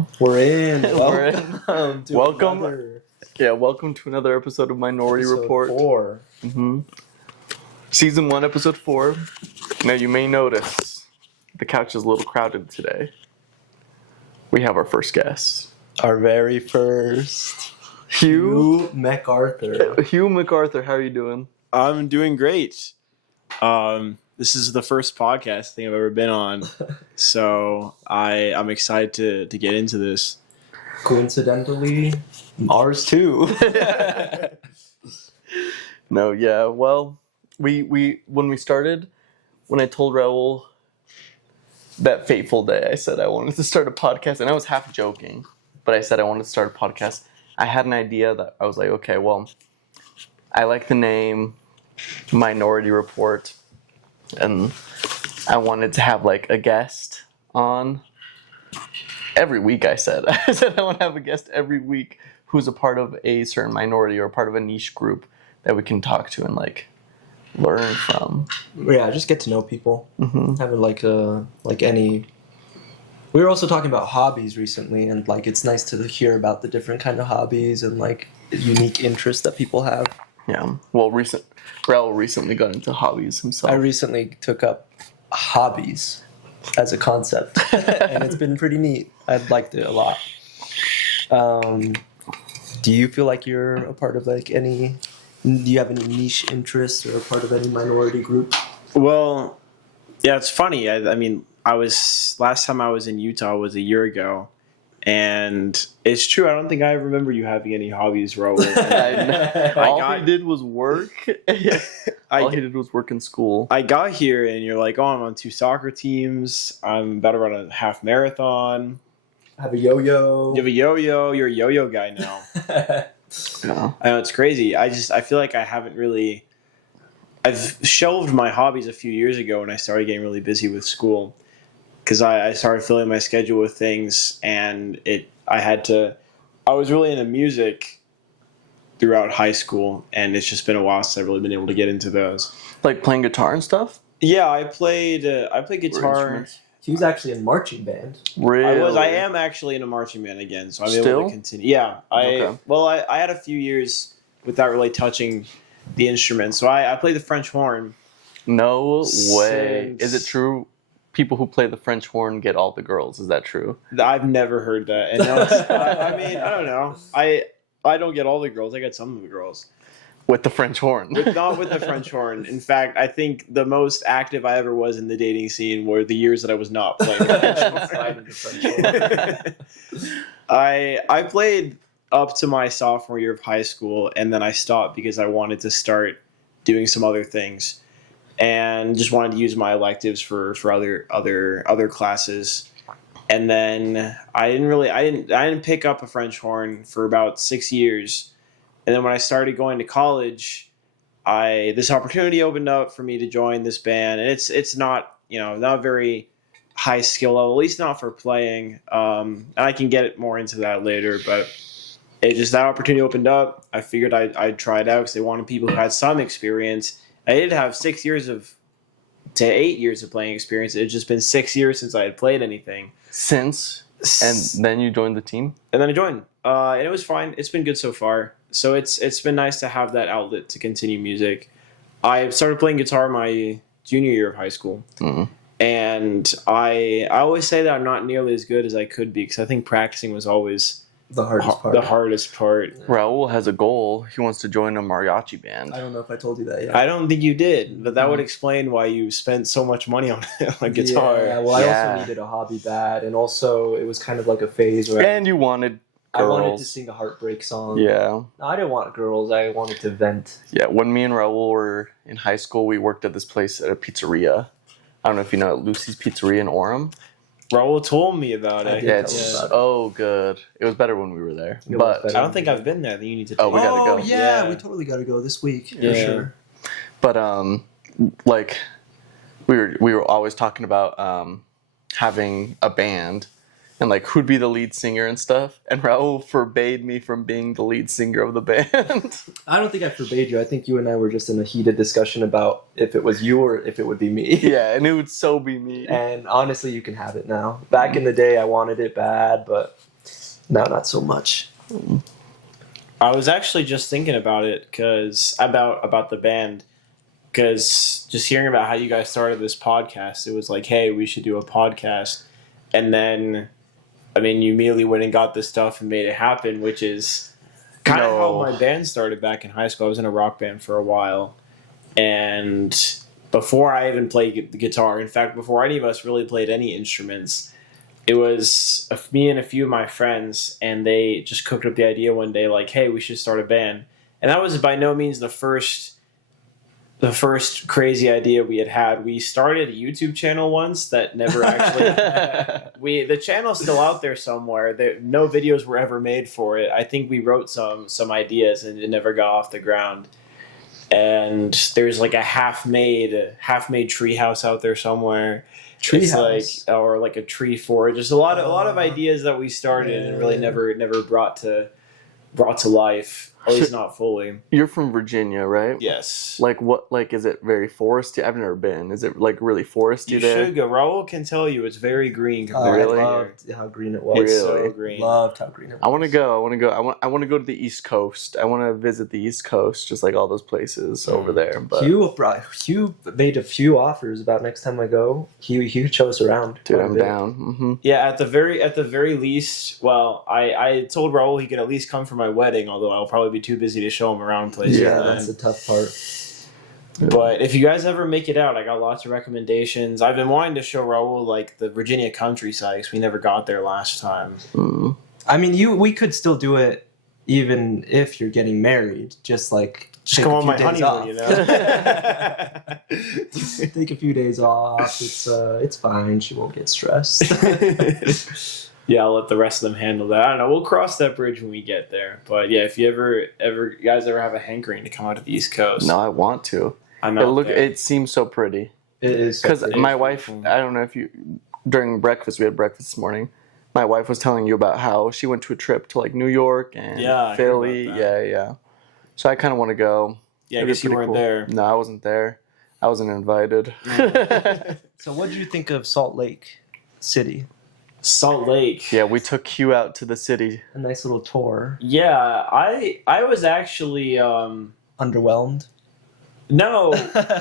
go. We're in. We're in. Welcome. Another Welcome to another episode of Minority episode Report. 4. Season 1, episode 4. Now you may notice the couch is a little crowded today. We have our first guest. Our very first. Hugh MacArthur. Hugh MacArthur, how are you doing? I'm doing great. This is the first podcast thing I've ever been on, so I'm excited to get into this. Coincidentally, ours too. No, yeah. Well, we when we started, when I told Raul that fateful day, I said I wanted to start a podcast, and I was half joking, but I said I wanted to start a podcast. I had an idea that I was like, okay, well, I like the name Minority Report, and I wanted to have like a guest on every week. I said I want to have a guest every week who's a part of a certain minority or a part of a niche group that we can talk to and like learn from. Yeah, just get to know people. Mm-hmm. Having like any. We were also talking about hobbies recently, and like it's nice to hear about the different kind of hobbies and like unique interests that people have. Yeah. Well, Raul recently got into hobbies himself. I recently took up hobbies as a concept, and it's been pretty neat. I've liked it a lot. Do you feel like you're a part of like any? Do you have any niche interests or a part of any minority group? Well, yeah, it's funny. I mean, last time I was in Utah was a year ago, and it's true. I don't think I remember you having any hobbies, Raul. All he did was work. All he did was work in school. I got here, and you're like, "Oh, I'm on 2 soccer teams. I'm about to run a half marathon. I have a yo-yo. You have a yo-yo. You're a yo-yo guy now." Yeah. I know, it's crazy. I feel like I haven't really. I've shelved my hobbies a few years ago when I started getting really busy with school, because I started filling my schedule with things, and I was really into music throughout high school, and it's just been a while since I've really been able to get into those. Like playing guitar and stuff? Yeah, I played guitar. He was actually in marching band. Really? I am actually in a marching band again, so I'm able Still? to continue. Yeah, Okay. I had a few years without really touching the instrument, so I play the French horn. No way. Is it true? People who play the French horn get all the girls. Is that true? I've never heard that, and no, I mean, I don't know. I don't get all the girls. I get some of the girls. With the French horn. Not with the French horn. In fact, I think the most active I ever was in the dating scene were the years that I was not playing the French horn. I played up to my sophomore year of high school, and then I stopped because I wanted to start doing some other things, and just wanted to use my electives for other classes. And then I didn't pick up a French horn for about 6 years. And then when I started going to college, this opportunity opened up for me to join this band, and it's not not very high skill level, at least not for playing. And I can get more into that later, but that opportunity opened up. I figured I'd try it out because they wanted people who had some experience. I did have 6 years to 8 years of playing experience. It had just been 6 years since I had played anything. And then you joined the team? And then I joined. And it was fine. It's been good so far. So it's been nice to have that outlet to continue music. I started playing guitar my junior year of high school. Mm-hmm. And I always say that I'm not nearly as good as I could be, because I think practicing was always The hardest part. Raul has a goal. He wants to join a mariachi band. I don't know if I told you that yet. I don't think you did, but that would explain why you spent so much money on a guitar. Yeah, well, I also needed a hobby bad, and also it was kind of like a phase where And you wanted girls. I wanted to sing a heartbreak song. Yeah. No, I didn't want girls. I wanted to vent. Yeah, when me and Raul were in high school, we worked at this place at a pizzeria. I don't know if you know it, Lucy's Pizzeria in Orem. Raul told me about it. Yeah, it's so good. It was better when we were there. But I don't think I've been there. Then you need to take we gotta go. Yeah, we totally gotta go this week. Yeah. For sure. But like we were always talking about having a band and like who'd be the lead singer and stuff. And Raul forbade me from being the lead singer of the band. I don't think I forbade you. I think you and I were just in a heated discussion about if it was you or if it would be me. Yeah, and it would so be me. And honestly, you can have it now. Back in the day, I wanted it bad, but Now not so much. I was actually just thinking about it about the band, because just hearing about how you guys started this podcast, it was like, hey, we should do a podcast, and then, I mean, you immediately went and got this stuff and made it happen, which is kind of how my band started back in high school. I was in a rock band for a while, and before I even played the guitar, in fact, before any of us really played any instruments, it was me and a few of my friends, and they just cooked up the idea one day, like, hey, we should start a band. And that was by no means the first crazy idea we had. We started a YouTube channel once that never actually... the channel's still out there somewhere. No videos were ever made for it. I think we wrote some ideas, and it never got off the ground. And there's like a half-made treehouse out there somewhere. Treehouse, or like a tree fort. Just a lot of ideas that we started and really never brought to life. At least not fully. You're from Virginia, right? Yes. Like what? Like, is it very foresty? I've never been. Is it like really foresty You there? should go. Raul can tell you it's very green Oh, compared Really? to I here. loved how green it was. It's Really? so green. Loved how green it was. I want to go. I want to go to the East Coast. I want to visit the East Coast, just like all those places over there. But Hugh made a few offers about next time I go. Hugh chose around. dude, quite a I'm bit. down. Mm-hmm. Yeah, at the very least, well, I told Raul he could at least come for my wedding, although I'll probably be too busy to show him around places. Yeah, then. That's the tough part. But if you guys ever make it out, I got lots of recommendations. I've been wanting to show Raul like the Virginia countryside because we never got there last time. Mm. I mean, we could still do it even if you're getting married. Just like Just come on my honeymoon, off. you know. Take a few days off. It's fine. She won't get stressed. Yeah, I'll let the rest of them handle that. I don't know. We'll cross that bridge when we get there. But yeah, if you you guys ever have a hankering to come out to the East Coast, No, I want to. I'm out there. It seems so pretty. It is Because something. my wife, I don't know if you, during breakfast, we had breakfast this morning. My wife was telling you about how she went to a trip to like New York and Yeah, I heard Philly. about Yeah, that. yeah. So I kind of want to go. Yeah, I It'd be guess you pretty weren't cool. there. No, I wasn't there. I wasn't invited. So, what did you think of Salt Lake City? Salt Lake. Yeah, we took Hugh out to the city. A nice little tour. Yeah, I was actually Underwhelmed. no,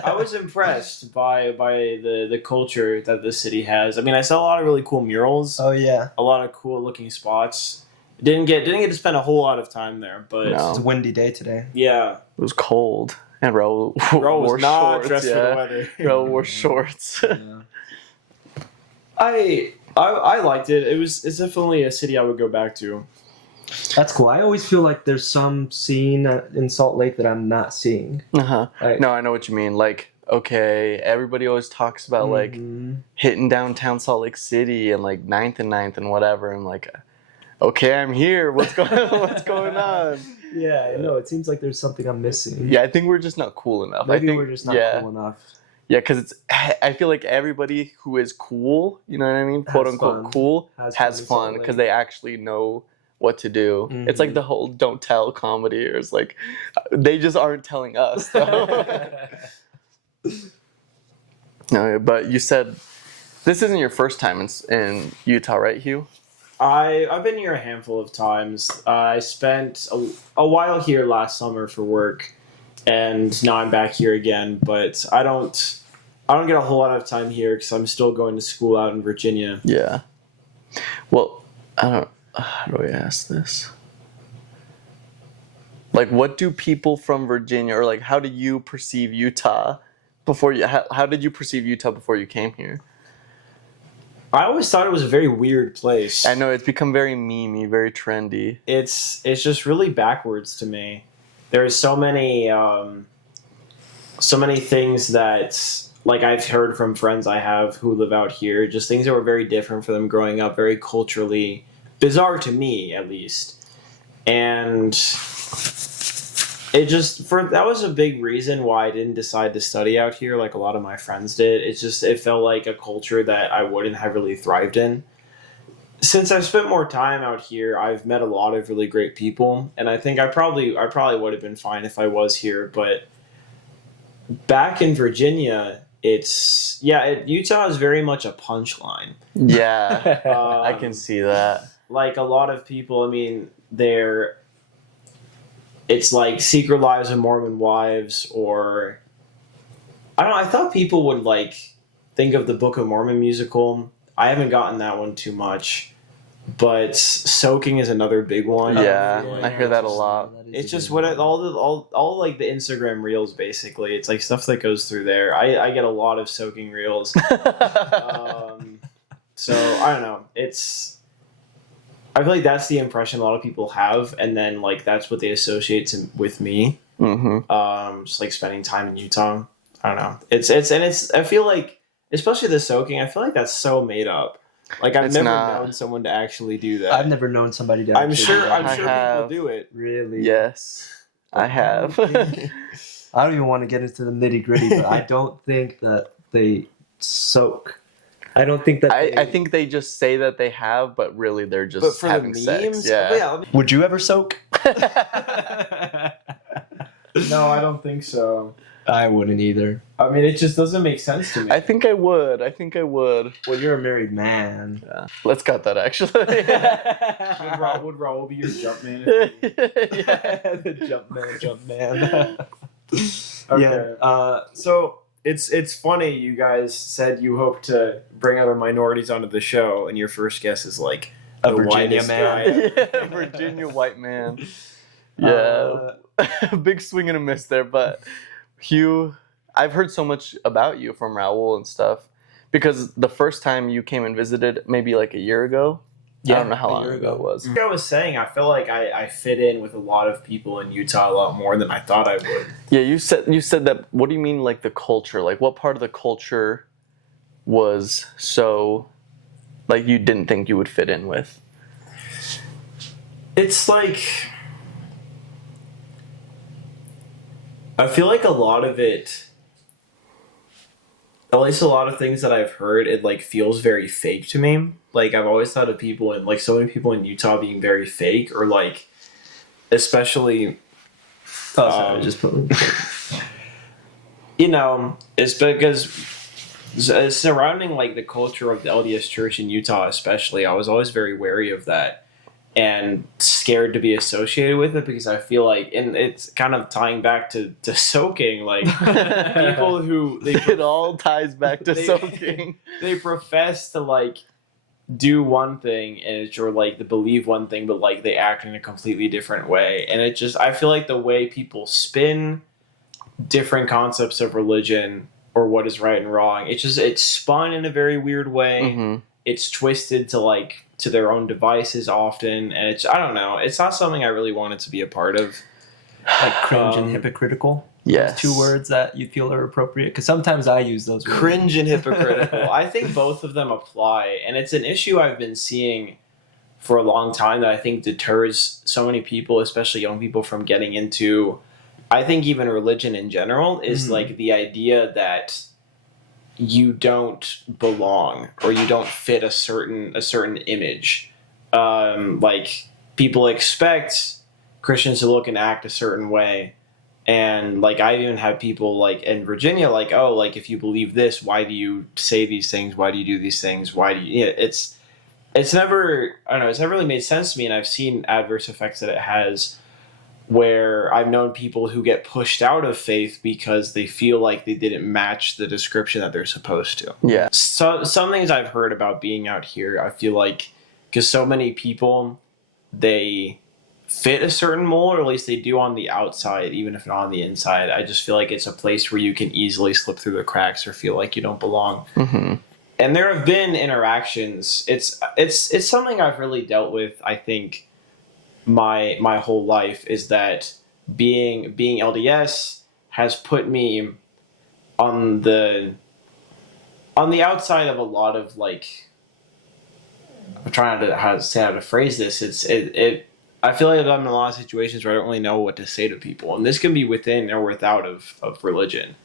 I was impressed by the culture that the city has. I mean, I saw a lot of really cool murals, Oh yeah, a lot of cool looking spots. Didn't get to spend a whole lot of time there, but No. it's a windy day today. yeah, It was cold. And Raul Raul wore was not shorts. dressed for the weather. Raul wore shorts. I liked it. It's definitely a city I would go back to. That's cool. I always feel like there's some scene in Salt Lake that I'm not seeing. Uh-huh. Like, No, I know what you mean. Like, okay, everybody always talks about like mhm. hitting downtown Salt Lake City and like 9th and whatever. I'm like, okay, I'm here. What's going on? Yeah, I know. It seems like there's something I'm missing. Yeah, I think we're just not cool enough. Maybe I think we're just not yeah, cool enough. yeah, because I feel like everybody who is cool, you know what I mean, quote Has unquote fun. cool, Has has fun in fun Salt because Lake. they actually know what to do. Mhm. It's like the whole don't tell comedy, or it's like they just aren't telling us. So. No, but you said this isn't your first time in Utah, right, Hugh? I've been here a handful of times. I spent a while here last summer for work, and now I'm back here again. But I don't get a whole lot of time here because I'm still going to school out in Virginia. Yeah. Well, I don't. How do I ask this? Like, what do people from Virginia, or like, how do you perceive Utah before you? How did you perceive Utah before you came here? I always thought it was a very weird place. I know it's become very memey, very trendy. It's just really backwards to me. There's so many things that, like, I've heard from friends I have who live out here, just things that were very different for them growing up, very culturally bizarre to me, at least. And it just that was a big reason why I didn't decide to study out here like a lot of my friends did. It felt like a culture that I wouldn't have really thrived in. Since I've spent more time out here, I've met a lot of really great people, and I think I probably would have been fine if I was here. But back in Virginia, Utah is very much a punchline. Yeah, I Um, can see that. like a lot of people, I mean, it's like Secret Lives of Mormon Wives, or I don't know, I thought people would like think of the Book of Mormon musical. I haven't gotten that one too much, but Soaking is another big one. Yeah, Like, I hear that a lot. it's just what all like the Instagram reels basically. It's like stuff that goes through there. I get a lot of Soaking reels. So I don't know. I feel like that's the impression a lot of people have, and then like that's what they associate with me. Mm-hmm. Just like spending time in Utah. I don't know. It's I feel like, especially the Soaking, I feel like that's so made up. Like I've It's never not. known someone to actually do that. I've never known somebody to. I'm actually sure. do that. I'm sure people have. do it. Really. Yes, I have. I don't even want to get into the nitty gritty, but I don't think that they soak. I don't think that. I think they just say that they have, but really they're just But for having the sex. memes, Yeah. Would you ever soak? No, I don't think so. I wouldn't either. I mean, it just doesn't make sense to me. I think I would. Well, you're a married man. Yeah. Let's cut that actually. Would Raul be your jump man? Yeah. the jump man. Okay. Yeah. So it's funny. You guys said you hope to bring other minorities onto the show, and your first guess is like A the Virginia whitest man. guy. Yeah, Virginia white man. Yeah. Big swing and a miss there, but Hugh, I've heard so much about you from Raul and stuff, because the first time you came and visited, maybe like a year ago. I don't know how long ago it was. Like I was saying, I feel like I fit in with a lot of people in Utah a lot more than I thought I would. Yeah, you said that. What do you mean, like the culture? Like, what part of the culture was so, like, you didn't think you would fit in with? It's like, I feel like a lot of it, at least a lot of things that I've heard, it like feels very fake to me. Like I've always thought of people and like so many people in Utah being very fake, or like, especially, Just put. you know, it's because surrounding like the culture of the LDS Church in Utah, especially, I was always very wary of that and scared to be associated with it, because I feel like, and it's kind of tying back to soaking, like people who It all ties back to they- soaking. they profess to like do one thing and it's, or like to believe one thing, but like they act in a completely different way, and it just, I feel like the way people spin different concepts of religion or what is right and wrong, it's spun in a very weird way. Mm-hmm. It's twisted to their own devices often, and it's, I don't know, it's not something I really wanted to be a part of. Like cringe and hypocritical. Yes. Those 2 words that you feel are appropriate, because sometimes I use those words. Cringe and hypocritical. I think both of them apply, and it's an issue I've been seeing for a long time that I think deters so many people, especially young people, from getting into, I think, even religion in general, is like the idea that you don't belong or you don't fit a certain image. Like people expect Christians to look and act a certain way. And like I even have people like in Virginia, like, oh, like if you believe this, why do you say these things? Why do you do these things? Why do you? Yeah, it's never, I don't know, it's never really made sense to me, and I've seen adverse effects that it has, where I've known people who get pushed out of faith because they feel like they didn't match the description that they're supposed to. Yeah. So some things I've heard about being out here, I feel like, because so many people, they fit a certain mold, or at least they do on the outside, even if not on the inside. I just feel like it's a place where you can easily slip through the cracks or feel like you don't belong. Mm-hmm. And there have been interactions. It's something I've really dealt with, I think, my whole life, is that being LDS has put me on the outside of a lot of, like, I'm trying to how to phrase this. I feel like I'm in a lot of situations where I don't really know what to say to people, and this can be within or without of religion.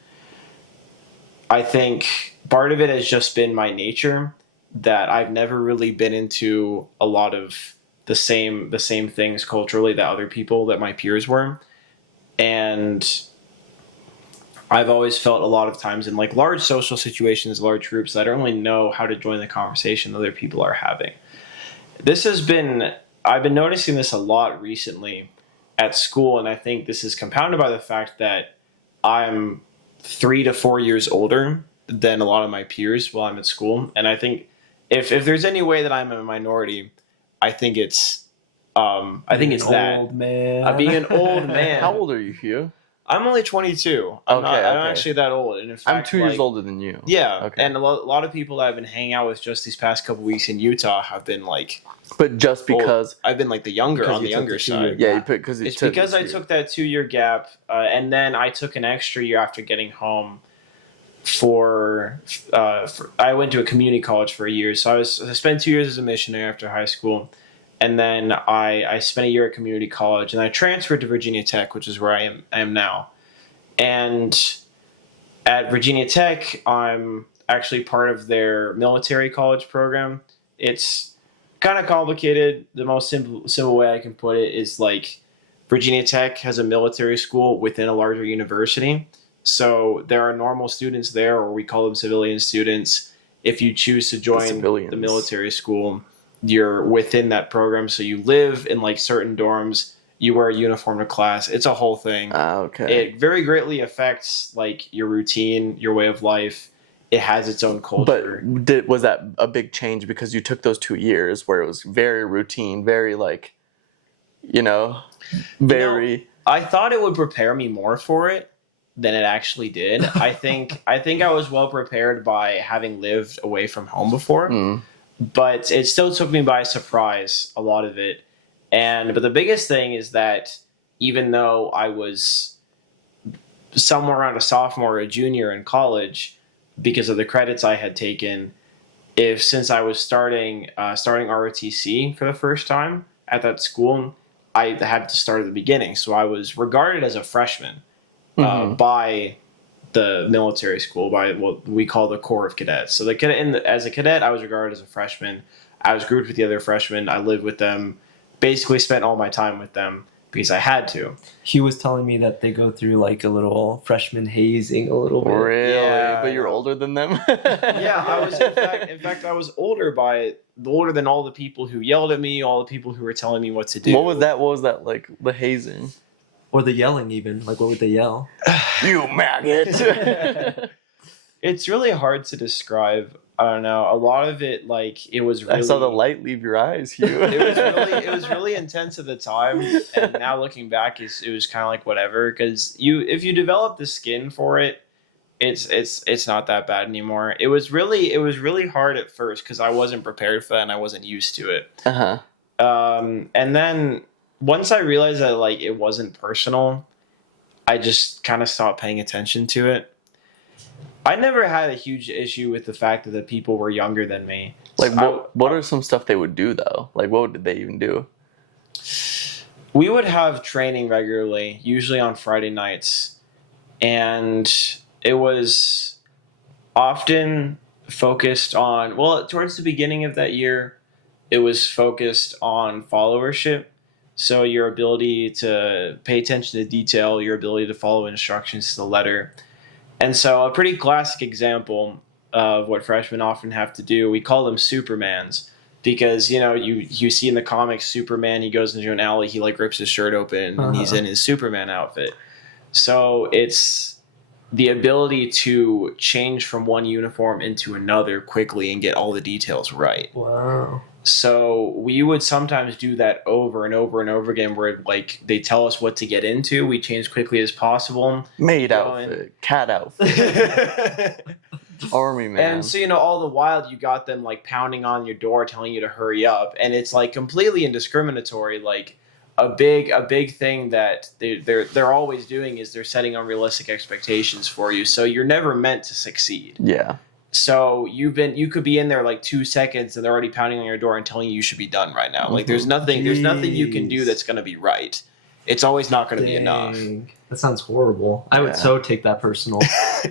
I think part of it has just been my nature, that I've never really been into a lot of the same things culturally that other people, that my peers were, and I've always felt a lot of times in like large social situations, large groups, that I don't really know how to join the conversation other people are having. I've been noticing this a lot recently at school, and I think this is compounded by the fact that I'm 3 to 4 years older than a lot of my peers while I'm at school. And I think if there's any way that I'm a minority, I think it's that. Old man. Being an old man. How old are you, Hugh? I'm only 22. I'm not actually that old. And in fact, I'm 2 years older than you. Yeah, Okay. and a lot of people that I've been hanging out with just these past couple weeks in Utah have been like, But just because, I've been like the younger Because on the you took younger the 2 year side. yeah, gap. because It's because I took that 2 year gap, and then I took an extra year after getting home. I went to a community college for a year, so I spent 2 years as a missionary after high school, and then I spent a year at community college, and I transferred to Virginia Tech, which is where I am now. And at Virginia Tech, I'm actually part of their military college program. It's kind of complicated. The most simple way I can put it is like Virginia Tech has a military school within a larger university. So there are normal students there, or we call them civilian students. If you choose to join the military school, you're within that program. So you live in like certain dorms. You wear a uniform to class. It's a whole thing. Okay. It very greatly affects like your routine, your way of life. It has its own culture. But was that a big change because you took those 2 years where it was very routine, very like, very. I thought it would prepare me more for it than it actually did. I think I was well prepared by having lived away from home before, but it still took me by surprise, a lot of it. But the biggest thing is that even though I was somewhere around a sophomore or a junior in college, because of the credits I had taken, since I was starting ROTC for the first time at that school, I had to start at the beginning. So I was regarded as a freshman by the military school, by what we call the Corps of Cadets. So as a cadet, I was regarded as a freshman. I was grouped with the other freshmen. I lived with them. Basically spent all my time with them because I had to. He was telling me that they go through like a little freshman hazing a little bit. Really? Yeah, But you're older than them? Yeah, I was in fact I was older than all the people who yelled at me, all the people who were telling me what to do. What was that like, the hazing? Or the yelling even. Like what would they yell? You maggot! It's really hard to describe. I don't know. A lot of it, like, it was really... I saw the light leave your eyes, Hugh. it was really intense at the time, and now looking back, it was kind of like whatever. Because if you develop the skin for it, it's not that bad anymore. It was really hard at first because I wasn't prepared for that and I wasn't used to it. And then once I realized that like it wasn't personal, I just kind of stopped paying attention to it. I never had a huge issue with the fact that the people were younger than me. Like, what are some stuff they would do, though? Like, what did they even do? We would have training regularly, usually on Friday nights. And it was often focused on... Well, towards the beginning of that year, it was focused on followership. So your ability to pay attention to detail, your ability to follow instructions to the letter. And so a pretty classic example of what freshmen often have to do, we call them Supermans, because, you see in the comics Superman, he goes into an alley, he like rips his shirt open, and he's in his Superman outfit. So it's the ability to change from one uniform into another quickly and get all the details right. Wow. So we would sometimes do that over and over and over again where like they tell us what to get into. We change quickly as possible. Maid outfit, cat outfit, army man. And so, all the while you got them like pounding on your door telling you to hurry up. And it's like completely indiscriminatory. Like a big thing that they're always doing is they're setting unrealistic expectations for you. So you're never meant to succeed. Yeah. So you could be in there like 2 seconds and they're already pounding on your door and telling you should be done right now. Like there's nothing you can do that's going to be right. It's always not going to be enough. That sounds horrible. I would so take that personal.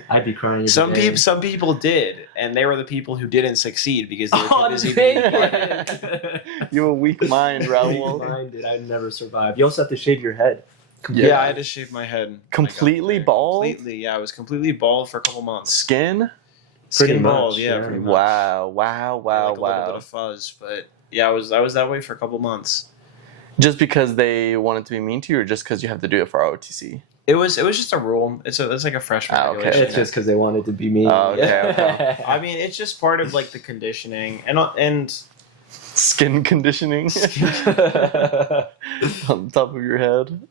I'd be crying. Some people did, and they were the people who didn't succeed because they were too busy. You have a weak mind, Raul. Weak-minded. I'd never survive. You also have to shave your head. Yeah, I had to shave my head. Completely bald? Completely, yeah. I was completely bald for a couple months. Skin? Skin Pretty bald, much, yeah. yeah. Pretty much. Wow. Like a little bit of fuzz, but Yeah, I was that way for a couple months. Just because they wanted to be mean to you, or just because you have to do it for ROTC? It was just a rule. It's like a freshman Ah, okay. regulation. It's just because they wanted to be mean. Oh, okay. I mean, it's just part of like the conditioning and Skin conditioning on top of your head.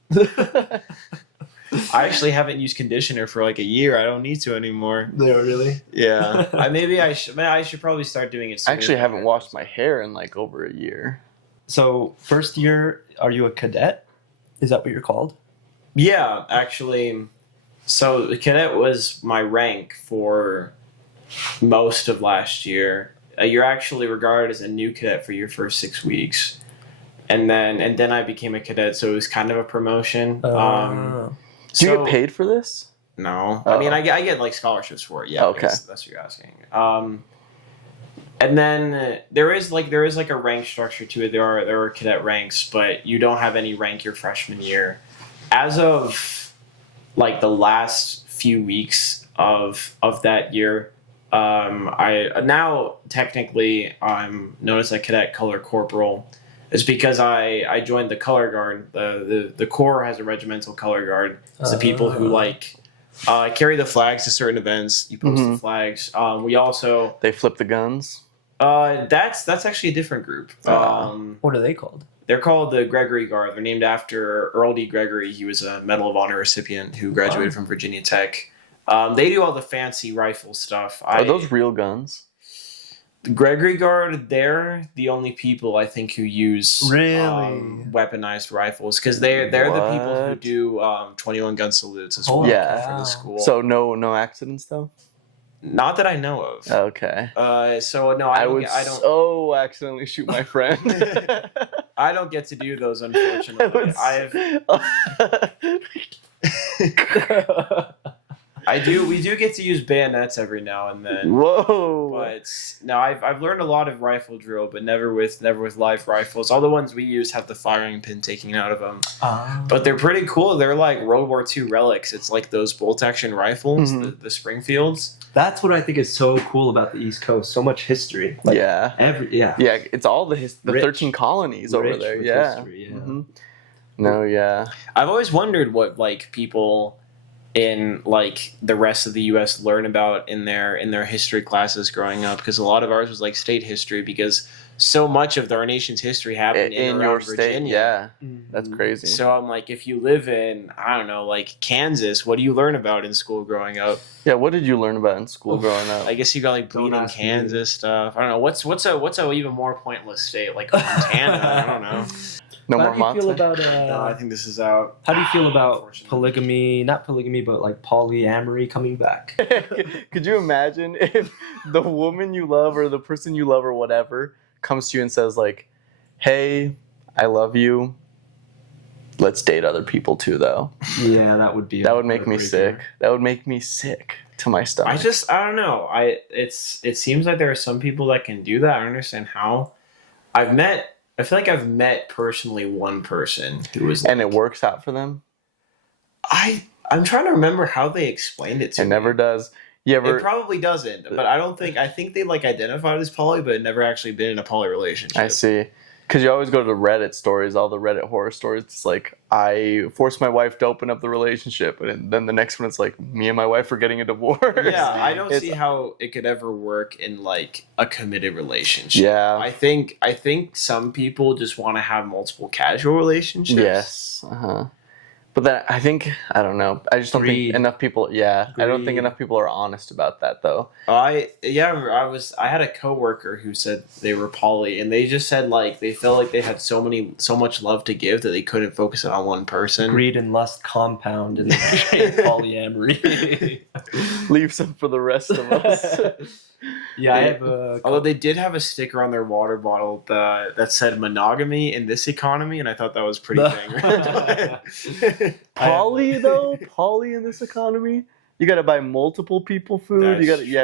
I actually haven't used conditioner for like a year. I don't need to anymore. No, really? Yeah, I should probably start doing it soon. I actually haven't washed my hair in like over a year. So, first year, are you a cadet? Is that what you're called? Yeah, actually. So the cadet was my rank for most of last year. You're actually regarded as a new cadet for your first 6 weeks, and then I became a cadet. So it was kind of a promotion. Do you get paid for this? No, Oh. I mean I get like scholarships for it. Yeah, Okay. that's what you're asking. And then there is like a rank structure to it. There are cadet ranks, but you don't have any rank your freshman year. As of like the last few weeks of that year, I now technically I'm known as a cadet color corporal. It's because I joined the color guard. The Corps has a regimental color guard. It's the people who like carry the flags to certain events. You post the flags. We also They flip the guns. that's actually a different group. What are they called? They're called the Gregory Guard. They're named after Earl D. Gregory. He was a Medal of Honor recipient who graduated from Virginia Tech. They do all the fancy rifle stuff. Are those real guns? The Gregory Guard, they're the only people I think who use weaponized rifles because they're the people who do 21 gun salutes as well Yeah. for the school. So no accidents though? Not that I know of. Okay. So no, I don't. I don't. so accidentally shoot my friend. I don't get to do those, unfortunately. We do get to use bayonets every now and then. Whoa! But no, I've learned a lot of rifle drill, but never with live rifles. All the ones we use have the firing pin taken out of them. But they're pretty cool. They're like World War II relics. It's like those bolt action rifles, the Springfields. That's what I think is so cool about the East Coast. So much history. Like, yeah. Yeah. It's all the 13 colonies over Rich there. with Yeah. history, yeah. Mhm. No, yeah. I've always wondered what like people in like the rest of the U.S. learn about in their history classes growing up, because a lot of ours was like state history, because so much of our nation's history happened in your Virginia. state. Yeah, that's crazy. So I'm like, if you live in, I don't know, like Kansas, what do you learn about in school growing up? Yeah, what did you learn about in school growing up? I guess you got like Don't bleeding ask Kansas stuff. I don't know. What's a even more pointless state, like Montana? I don't know. No How more do you feel Montana? about No, I think this is out. how do you feel about Unfortunately. polygamy? Not polygamy, but like polyamory coming back. Could you imagine if the woman you love or the person you love or whatever comes to you and says like, "Hey, I love you. Let's date other people too, though." Yeah, that would be. That would make me sick. That would make me sick to my stomach. I don't know. It seems like there are some people that can do that. I don't understand how. I feel like I've met personally one person who was, and it works out for them. I'm trying to remember how they explained it to It me. never does. You ever? It probably doesn't, but I think they like identified as poly, but never actually been in a poly relationship. I see. Because you always go to the Reddit stories, all the Reddit horror stories. It's like, I forced my wife to open up the relationship. And then the next one, it's like, me and my wife are getting a divorce. Yeah, I don't It's- see how it could ever work in like a committed relationship. Yeah. I think some people just want to have multiple casual relationships. Yes. Uh-huh. But then I think, I don't know. I just don't Greed. think enough people, I don't think Greed. enough people are honest about that, though. I had a coworker who said they were poly, and they just said like they felt like they had so much love to give that they couldn't focus on one person. Greed and lust compound in the polyamory. Leave some for the rest of us. Yeah, I have a. Although they did have a sticker on their water bottle that said monogamy in this economy, and I thought that was pretty dang. Poly, though? Poly in this economy? You gotta buy multiple people food. You gotta, you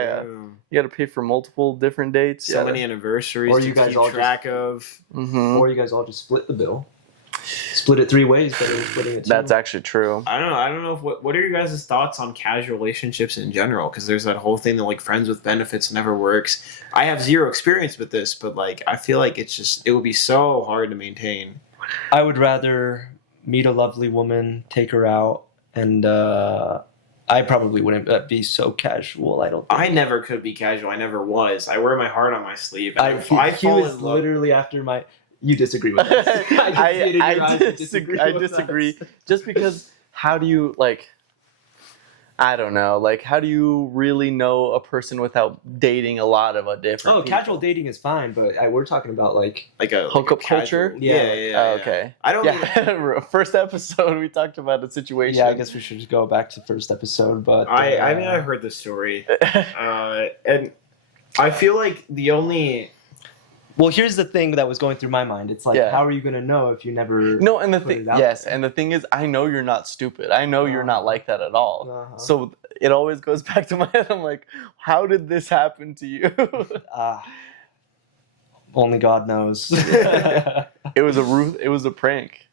gotta pay for multiple different dates. So many anniversaries Or to you guys keep all track of. Mm-hmm. Or you guys all just split the bill. Split it 3 ways, better than splitting it 2. That's actually true. I don't know. What are your guys' thoughts on casual relationships in general? Because there's that whole thing that like friends with benefits never works. I have zero experience with this, but like I feel like it would be so hard to maintain. I would rather meet a lovely woman, take her out, and I probably wouldn't be so casual. I don't think. I never could be casual. I never was. I wear my heart on my sleeve. And I He fall was in love. literally after my. You disagree with this. I disagree. Just because, how do you, like, I don't know, like, how do you really know a person without dating a lot of a different Oh, people? casual dating is fine, but we're talking about like a hookup casual- culture? Yeah. Oh, okay. I don't. Even, Yeah, first episode we talked about a situation. yeah. I guess we should just go back to the first episode, but I mean, I heard the story, and I feel like the only. well, here's the thing that was going through my mind. It's like, Yeah. how are you gonna know if you never? No, and the put thing, it out yes, there? and the thing is, I know you're not stupid. I know you're not like that at all. Uh-huh. So it always goes back to my head. I'm like, how did this happen to you? Only God knows. It was a prank.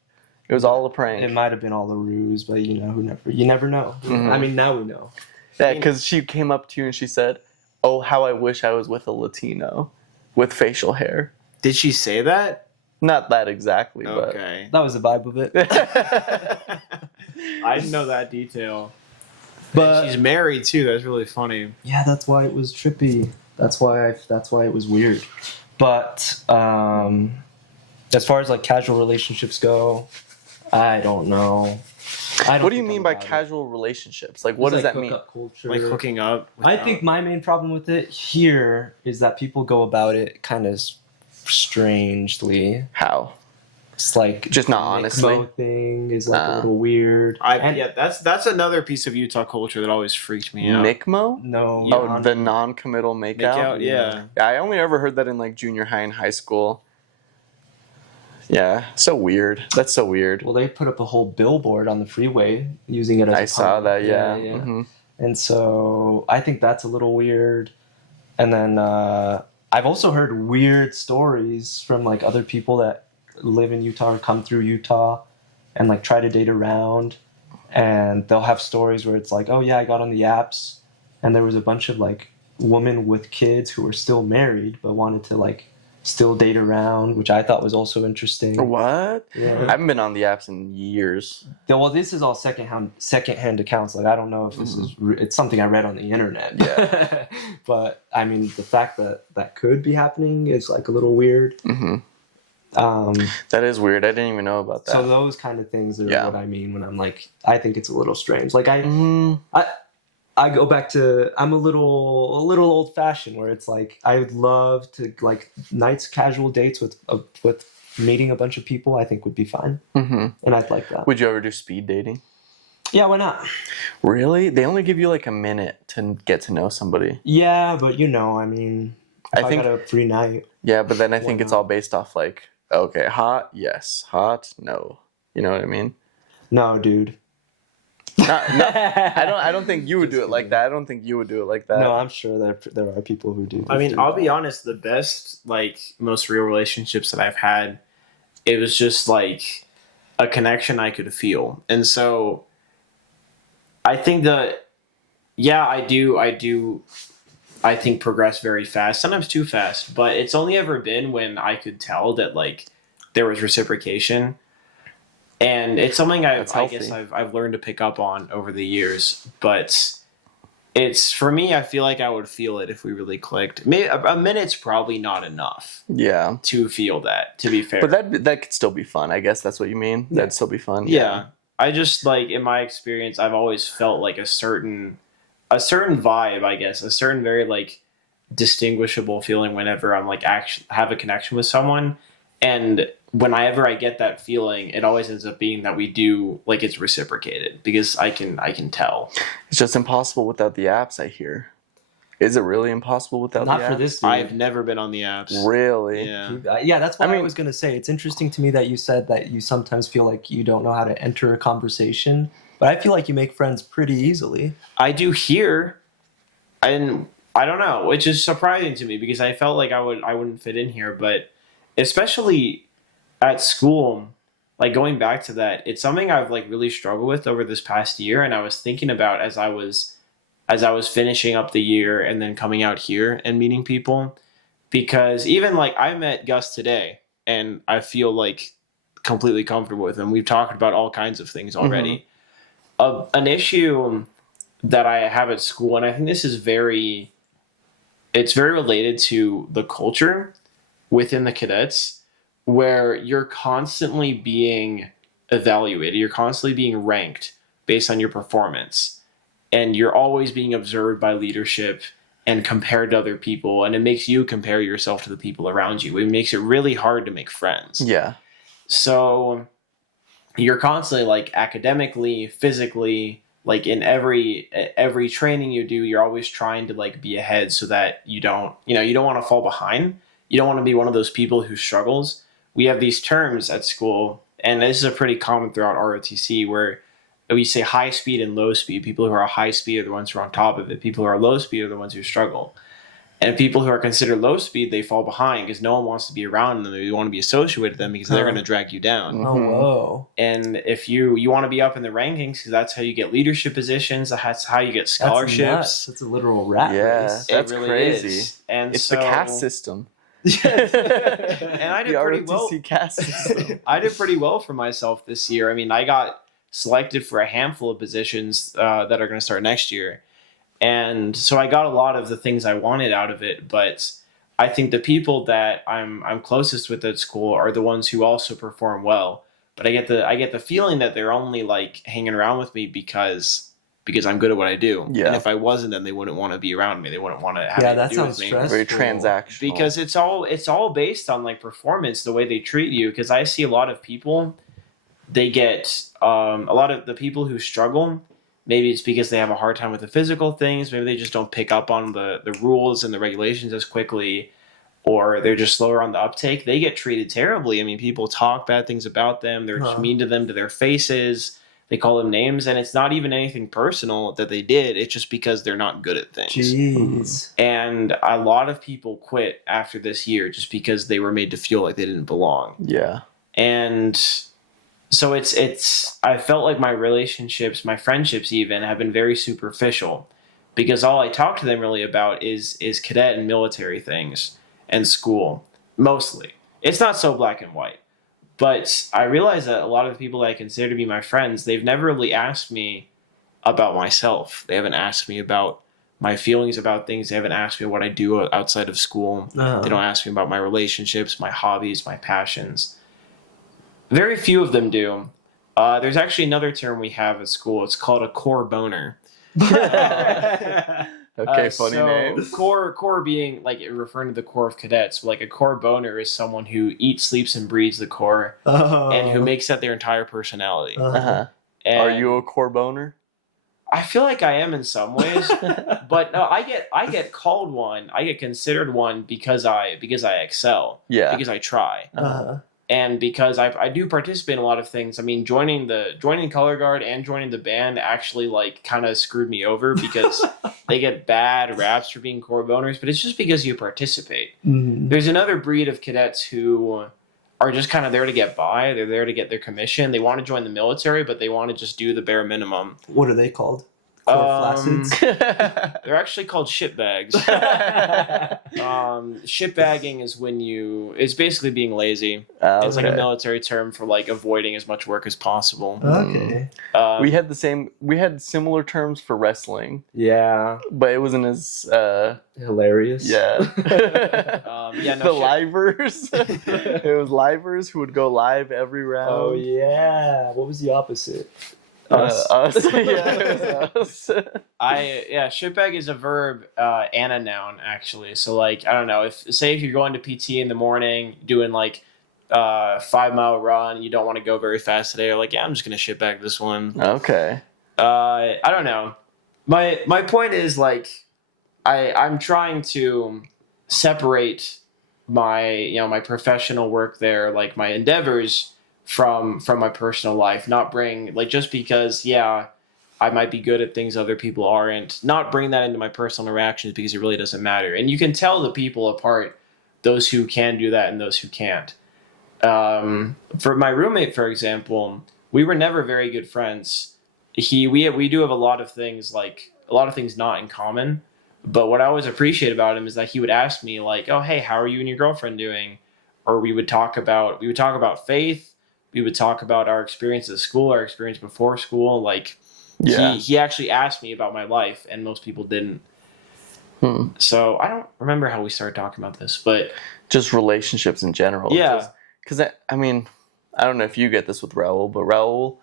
It was all a prank. It might have been all a ruse, but you never know. Mhm. I mean, now we know. Yeah, because she came up to you and she said, "Oh, how I wish I was with a Latino with facial hair." Did she say that? Not that exactly, Okay. That was the vibe of it. but I didn't know that detail. But She's married too. That's really funny. yeah, that's why it was trippy. That's why it was weird. But as far as like casual relationships go, I don't know. what do you mean by casual relationships? Like, what does that mean? Culture. Like hooking up. I think my main problem with it here is that people go about it kind of strangely. How? It's like Just not the honestly? Nickmo thing is like a little weird. Yeah, that's another piece of Utah culture that always freaked me out. Nickmo? No. Oh, the non-committal makeout? Makeout, yeah. Yeah, I only ever heard that in like junior high and high school. Yeah, so weird. That's so weird. Well, they put up a whole billboard on the freeway using it as I a saw public- that, yeah. Mhm. And so I think that's a little weird. And then I've also heard weird stories from like other people that live in Utah or come through Utah and like try to date around. And they'll have stories where it's like, oh yeah, I got on the apps and there was a bunch of like women with kids who were still married but wanted to like still date around, which I thought was also interesting. What? Yeah. I haven't been on the apps in years. Yeah, well, this is all secondhand accounts. Like, I don't know if this is. It's something I read on the internet. Yeah. But I mean, the fact that that could be happening is like a little weird. Hmm. That is weird. I didn't even know about that. So those kind of things are Yeah. what I mean when I'm like, I think it's a little strange. Like Mhm. I go back to I'm a little old fashioned where it's like I would love to like nights casual dates with meeting a bunch of people. I think would be fine, Mhm. and I'd like that. Would you ever do speed dating? Yeah, why not? Really? They only give you like a minute to get to know somebody. Yeah, but you know, I mean, if I I think- got a free night. Yeah, but then I Why think it's not? all based off like, okay, hot, yes, hot, no. You know what I mean? No, dude. I don't think you would do it like that. I don't think you would do it like that. No, I'm sure there are people who do. I mean, I'll be honest, the best, like, most real relationships that I've had, it was just, like, a connection I could feel. And so, I think that, yeah, I think progress very fast, sometimes too fast, but it's only ever been when I could tell that, like, there was reciprocation. And it's something I guess I've learned to pick up on over the years, but it's for me. I feel like I would feel it if we really clicked. Maybe a minute's probably not enough Yeah. to feel that. To be fair, But that could still be fun. I guess that's what you mean. That'd still be fun. yeah. I just like in my experience, I've always felt like a certain vibe. I guess a certain very like distinguishable feeling whenever I'm like actually have a connection with someone, and whenever I get that feeling, it always ends up being that we do like it's reciprocated because I can tell. It's just impossible without the apps, I hear. Is it really impossible without not the apps? for this. Dude. I've never been on the apps. Really? Yeah. Yeah, that's what I I mean- was gonna say. It's interesting to me that you said that you sometimes feel like you don't know how to enter a conversation, but I feel like you make friends pretty easily. I do here, and I don't know, which is surprising to me because I felt like I wouldn't fit in here, but especially at school, like going back to that, it's something I've like really struggled with over this past year, and I was thinking about as I was finishing up the year and then coming out here and meeting people, because even like I met Gus today and I feel like completely comfortable with him. We've talked about all kinds of things already. An issue that I have at school, and I think this is it's very related to the culture within the cadets, where you're constantly being evaluated, you're constantly being ranked based on your performance, and you're always being observed by leadership and compared to other people, and it makes you compare yourself to the people around you. It makes it really hard to make friends. Yeah. So you're constantly like academically, physically, like in every training you do, you're always trying to like be ahead so that you don't want to fall behind. You don't want to be one of those people who struggles. We have these terms at school, and this is a pretty common throughout ROTC, where we say high speed and low speed. People who are high speed are the ones who are on top of it. People who are low speed are the ones who struggle. And people who are considered low speed, they fall behind because no one wants to be around them. They want to be associated with them because they're going to drag you down. Oh, whoa. And if you want to be up in the rankings, because that's how you get leadership positions, that's how you get scholarships. That's a literal rat race. That's really crazy. Is. And it's so, the caste system. And I did the pretty ROTC well. caste system. I did pretty well for myself this year. I mean, I got selected for a handful of positions that are going to start next year. And so I got a lot of the things I wanted out of it, but I think the people that I'm closest with at school are the ones who also perform well. But I get the feeling that they're only like hanging around with me because I'm good at what I do. Yeah. And if I wasn't, then they wouldn't want to be around me. They wouldn't want to have anything to do with me. Stressful. Very transactional. Because it's all based on like performance, the way they treat you. Because I see a lot of people, they get a lot of the people who struggle. Maybe it's because they have a hard time with the physical things. Maybe they just don't pick up on the rules and the regulations as quickly, or they're just slower on the uptake. They get treated terribly. I mean, people talk bad things about them. They're just mean to them to their faces. They call them names, and it's not even anything personal that they did. It's just because they're not good at things. Jeez. And a lot of people quit after this year just because they were made to feel like they didn't belong. Yeah. And so it's I felt like my relationships, my friendships even, have been very superficial because all I talk to them really about is cadet and military things and school, mostly. It's not so black and white. But I realize that a lot of the people that I consider to be my friends, they've never really asked me about myself. They haven't asked me about my feelings about things. They haven't asked me what I do outside of school. They don't ask me about my relationships, my hobbies, my passions. Very few of them do. There's actually another term we have at school. It's called a core boner. Okay, funny name. Core being like referring to the Corps of Cadets. Like a core boner is someone who eats, sleeps, and breathes the Corps, and who makes that their entire personality. Uh-huh. And Are you a core boner? I feel like I am in some ways, but no, I get called one. I get considered one because I excel. Yeah. Because I try. And because I do participate in a lot of things. I mean, joining color guard and joining the band actually like kind of screwed me over because they get bad raps for being core boners, but it's just because you participate. Mm-hmm. There's another breed of cadets who are just kind of there to get by. They're there to get their commission. They want to join the military, but they want to just do the bare minimum. What are they called? Flacids? They're actually called shitbags. Shitbagging is it's basically being lazy. It's like a military term for like avoiding as much work as possible. Okay. We had similar terms for wrestling, Yeah. but it wasn't as Hilarious. yeah. The livers. It was livers who would go live every round. Oh yeah. What was the opposite? Us. Yeah, it was us. Shitbag is a verb and a noun actually. So like I don't know if you're going to PT in the morning doing like 5-mile run, you don't want to go very fast today. You're like, yeah, I'm just gonna shitbag this one. Okay. I don't know. My point is like I'm trying to separate my professional work there, like my endeavors from my personal life, not bring like just because I might be good at things other people aren't, not bring that into my personal interactions because it really doesn't matter. And you can tell the people apart, those who can do that and those who can't. For my roommate, for example, we were never very good friends. We do have a lot of things not in common. But what I always appreciate about him is that he would ask me like, "Oh, hey, how are you and your girlfriend doing?" Or we would talk about faith. We would talk about our experience at school, our experience before school. Like, he actually asked me about my life, and most people didn't. So I don't remember how we started talking about this, but just relationships in general. Yeah. Because I mean, I don't know if you get this with Raul, but Raul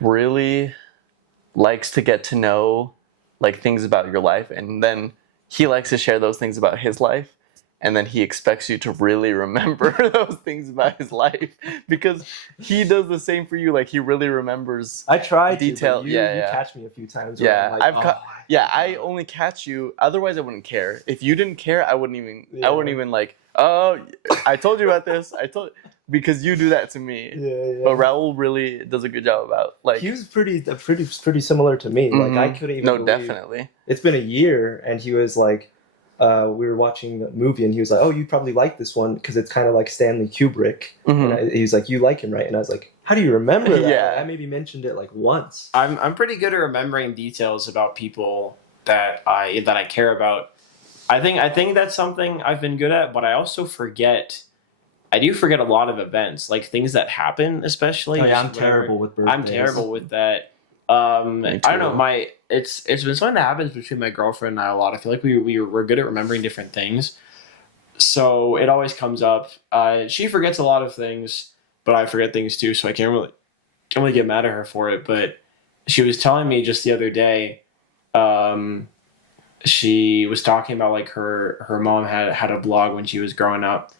really likes to get to know like things about your life, and then he likes to share those things about his life, and then he expects you to really remember those things about his life because he does the same for you. Like he really remembers. I tried detail. To, but you catch me a few times. Yeah, I'm like, I only catch you. Otherwise, I wouldn't care. If you didn't care, I wouldn't even like. Oh, I told you about this. Because you do that to me. Yeah. But Raul really does a good job about like. He was pretty similar to me. Like I couldn't even. No, definitely. It's been a year, and he was like, we were watching a movie, and he was like, "Oh, you probably like this one because it's kind of like Stanley Kubrick." And he's like, "You like him, right?" And I was like, "How do you remember that?" Yeah. Like, I maybe mentioned it like once. I'm pretty good at remembering details about people that I care about. I think that's something I've been good at, but I also forget. I do forget a lot of events, like things that happen, especially. Oh, yeah, I'm terrible with birthdays. I'm terrible with that. I don't know. It's been something that happens between my girlfriend and I a lot. I feel like we're good at remembering different things, so it always comes up. She forgets a lot of things, but I forget things too. So I can't really get mad at her for it. But she was telling me just the other day. She was talking about like her mom had a blog when she was growing up,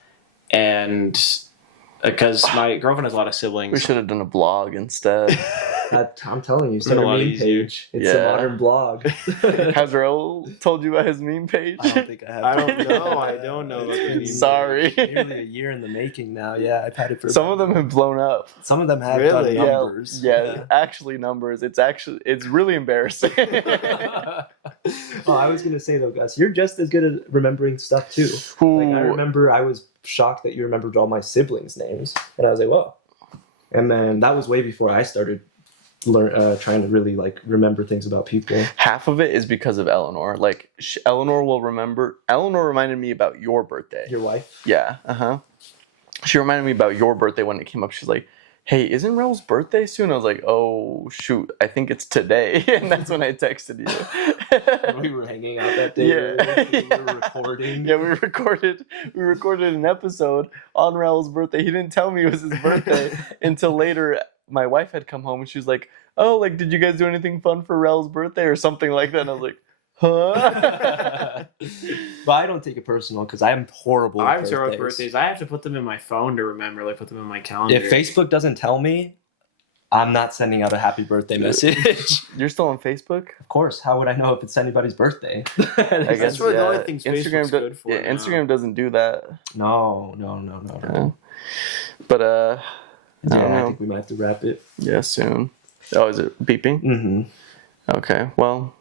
and because my girlfriend has a lot of siblings. We should have done a blog instead. I'm telling you, start a meme page. It's a modern blog. Has Raul told you about his meme page? I don't think I have. I don't know. Sorry. Nearly a year in the making now. Yeah, I've had it for. Some of them have blown up. Some of them have Really? done numbers. Yeah, actually numbers. It's really embarrassing. Oh, I was gonna say though, Gus, you're just as good at remembering stuff too. Like I remember, I was shocked that you remembered all my siblings' names, and I was like, "Whoa!" And then that was way before I started trying to really like remember things about people. Half of it is because of Eleanor. Like Eleanor will remember. Eleanor reminded me about your birthday. Your wife? Yeah. She reminded me about your birthday when it came up. She's like, "Hey, isn't Raul's birthday soon?" I was like, "Oh shoot, I think it's today." And that's when I texted you. We were hanging out that day. Yeah. We were recording. Yeah, we recorded an episode on Raul's birthday. He didn't tell me it was his birthday until later. My wife had come home and she was like, "Oh, like, did you guys do anything fun for Raul's birthday or something like that?" And I was like, "Huh?" But I don't take it personal because I'm horrible. I'm terrible with birthdays. I have to put them in my phone to remember, like put them in my calendar. If Facebook doesn't tell me, I'm not sending out a happy birthday message. You're still on Facebook? Of course. How would I know if it's anybody's birthday? I guess That's one of the only things Facebook's good for. Yeah, now. Instagram doesn't do that. No. But I think we might have to wrap it. Yeah, soon. Oh, is it beeping? Mm-hmm. Okay, well.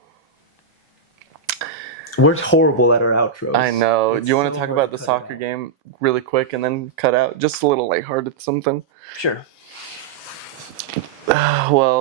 We're horrible at our outros. I know. It's Do you want to so talk hard about to the cut soccer out. game really quick and then cut out? Just a little lighthearted something. Sure. Well,